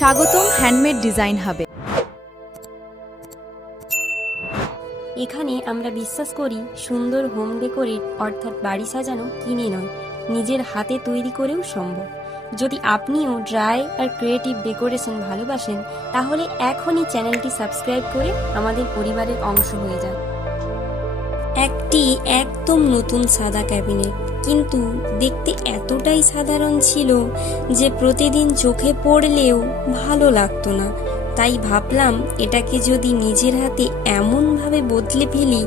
স্বাগতম handmade design হাবে। এখানে আমরা বিশ্বাস করি সুন্দর হোম ডেকোরেট অর্থাৎ বাড়ি সাজানো কিনে নয়, নিজের হাতে তৈরি করেও সম্ভব। যদি আপনিও ড্রাই আর ক্রিয়েটিভ ডেকোরেশন ভালোবাসেন, তাহলে এখনই চ্যানেলটি সাবস্ক্রাইব করে আমাদের পরিবারের অংশ হয়ে যান। একটি একদম নতুন সাদা ক্যাবিনেট, কিন্তু দেখতে এতটাই সাধারণ ছিল যে প্রতিদিন চোখে পড়লেও ভালো লাগতো না। তাই ভাবলাম এটাকে যদি নিজের হাতে এমনভাবে বদলে ফেলি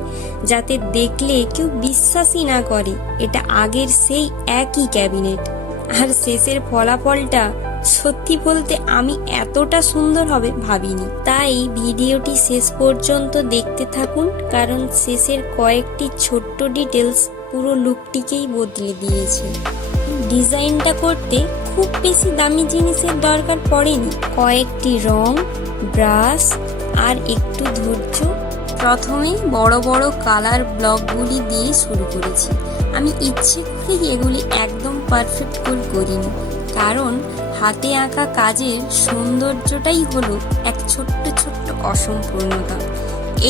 যাতে দেখলে কেউ বিশ্বাসই না করে এটা আগের সেই একই ক্যাবিনেট। আর শেষের ফলাফলটা সত্যি বলতে আমি এতটা সুন্দর হবে ভাবিনি। তাই ভিডিওটি শেষ পর্যন্ত দেখতে থাকুন, কারণ শেষের কয়েকটি ছোট্ট ডিটেলস পুরো লুকটিকেই বদলে দিয়েছে। ডিজাইনটা করতে খুব বেশি দামি জিনিসের দরকার পড়েনি, কয়েকটি রং, ব্রাশ আর একটু ধৈর্য। প্রথমে বড় বড় কালার ব্লকগুলি দিয়ে শুরু করেছি। আমি ইচ্ছে করে এগুলি একদম পারফেক্ট করে করিনি, কারণ হাতে আঁকা কাজের সৌন্দর্যটাই হলো এক ছোট্ট ছোট্ট অসম্পূর্ণতা।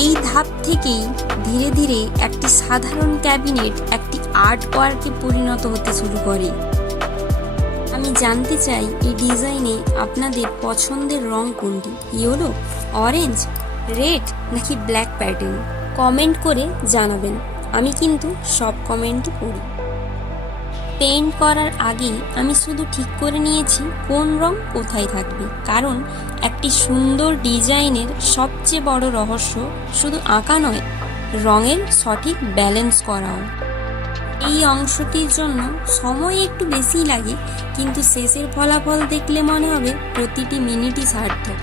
এই ধাপ থেকেই ধীরে ধীরে একটি সাধারণ ক্যাবিনেট একটি আর্ট ওয়ার্কে পরিণত হতে শুরু করে। আমি জানতে চাই এই ডিজাইনে আপনাদের পছন্দের রং কোনটি? ইয়েলো, অরেঞ্জ, রেড নাকি ব্ল্যাক প্যাটার্ন? কমেন্ট করে জানাবেন। আমি কিন্তু সব কমেন্টই পড়ি। পেইন্ট করার আগে আমি শুধু ঠিক করে নিয়েছি কোন রং কোথায় থাকবে, কারণ একটি সুন্দর ডিজাইনের সবচেয়ে বড় রহস্য শুধু আঁকা নয়, রঙের সঠিক ব্যালেন্স করাও। এই অংশটির জন্য সময় একটু বেশি লাগে, কিন্তু শেষের ফলাফল দেখলে মনে হবে প্রতিটি মিনিটই সার্থক।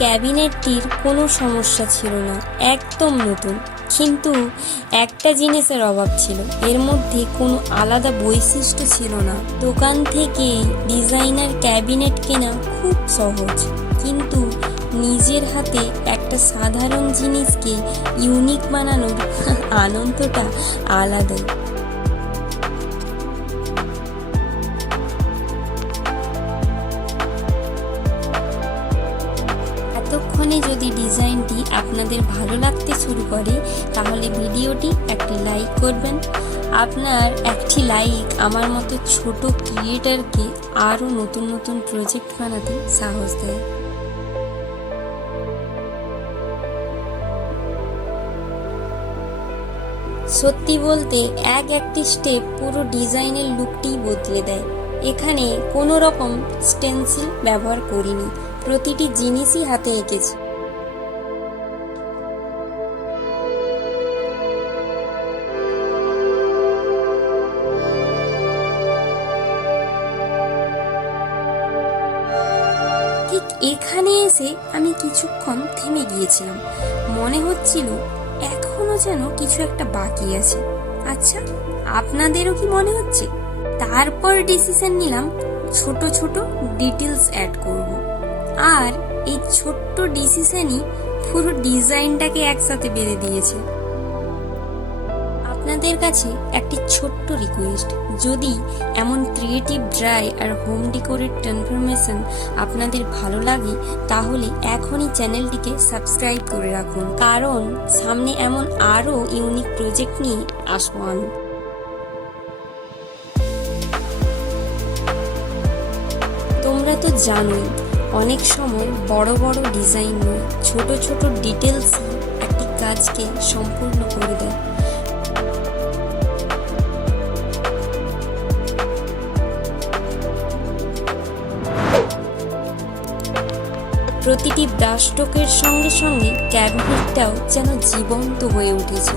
ক্যাবিনেটটির কোনো সমস্যা ছিল না, একদম নতুন, কিন্তু একটা জিনিসের অভাব ছিল, এর মধ্যে কোনো আলাদা বৈশিষ্ট্য ছিল না। দোকান থেকে ডিজাইনার ক্যাবিনেট কেনা খুব সহজ, কিন্তু নিজের হাতে একটা সাধারণ জিনিসকে ইউনিক বানানোর আনন্দটা আলাদাই। এতক্ষণে যদি ডিজাইনটি আপনাদের ভালো লাগতে শুরু করে, তাহলে ভিডিওটি একটি লাইক করবেন। আপনার একটি লাইক আমার মতো ছোট ক্রিয়েটারকে আরও নতুন নতুন প্রজেক্ট বানাতে সাহস দেয়। সত্যি বলতে একটি স্টেপ পুরো ডিজাইনের লুকটিই বদলে দেয়। এখানে কোনো রকম স্টেন্সিল ব্যবহার করিনি, প্রতিটি জিনিসই হাতে এঁকেছি। ঠিক এখানে এসে আমি কিছুক্ষণ থেমে গিয়েছিলাম, মনে হচ্ছিল এখনো যেন কিছু একটা বাকি আছে। আচ্ছা, আপনাদেরও কি মনে হচ্ছে? তারপর ডিসিশন নিলাম ছোট ছোট ডিটেলস অ্যাড করব, আর এই ছোট্ট ডিসিশনই পুরো ডিজাইনটাকে একসাথে বেঁধে দিয়েছে। আপনাদের কাছে একটি ছোট্ট রিকোয়েস্ট, যদি এমন ক্রিয়েটিভ ড্রাই আর হোম ডেকোরেট ট্রান্সফরমেশন আপনাদের ভালো লাগে, তাহলে এখনই চ্যানেলটিকে সাবস্ক্রাইব করে রাখুন, কারণ সামনে এমন আরও ইউনিক প্রজেক্ট নিয়ে আসবো আমি। তোমরা তো জানোই, অনেক সময় বড় বড় ডিজাইন নয়, ছোট ছোট ডিটেলসই একটি কাজকে সম্পূর্ণ করে দেয়। প্রতিটি ব্রাশ স্ট্রোকের সঙ্গে সঙ্গে ক্যাবিনেটটাও যেন জীবন্ত হয়ে উঠেছে।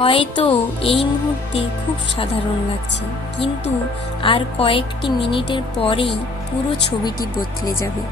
হয়তো এই মুহূর্তে খুব সাধারণ লাগছে, কিন্তু আর কয়েকটি মিনিটের পরেই পুরো ছবিটি বদলে যাবে।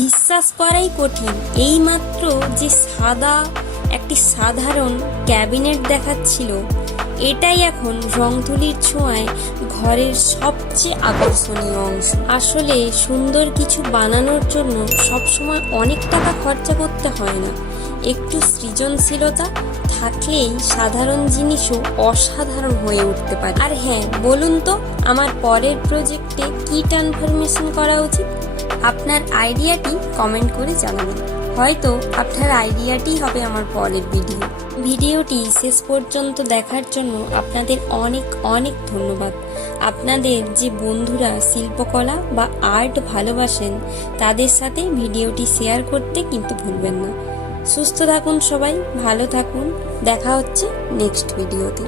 বিশ্বাস করাই কঠিন, এইমাত্র যে সাদা একটি সাধারণ ক্যাবিনেট দেখাচ্ছিল, এটাই এখন রং তুলির ছোঁয়ায় ঘরের সবচেয়ে আকর্ষণীয় অংশ। আসলে সুন্দর কিছু বানানোর জন্য সবসময় অনেক টাকা খরচা করতে হয় না, একটু সৃজনশীলতা থাকলেই সাধারণ জিনিসও অসাধারণ হয়ে উঠতে পারে। আর হ্যাঁ, বলুন তো আমার পরের প্রজেক্টে কি ট্রান্সফরমেশন করা উচিত? আপনার আইডিয়াটি কমেন্ট করে জানাবেন, হয়তো আপনার আইডিয়াটি হবে আমার পরের ভিডিওটি শেষ পর্যন্ত দেখার জন্য আপনাদের অনেক অনেক ধন্যবাদ। আপনাদের যে বন্ধুরা শিল্পকলা বা আর্ট ভালোবাসেন তাদের সাথে ভিডিওটি শেয়ার করতে কিন্তু ভুলবেন না। সুস্থ থাকুন সবাই, ভালো থাকুন, দেখা হচ্ছে নেক্সট ভিডিওতে।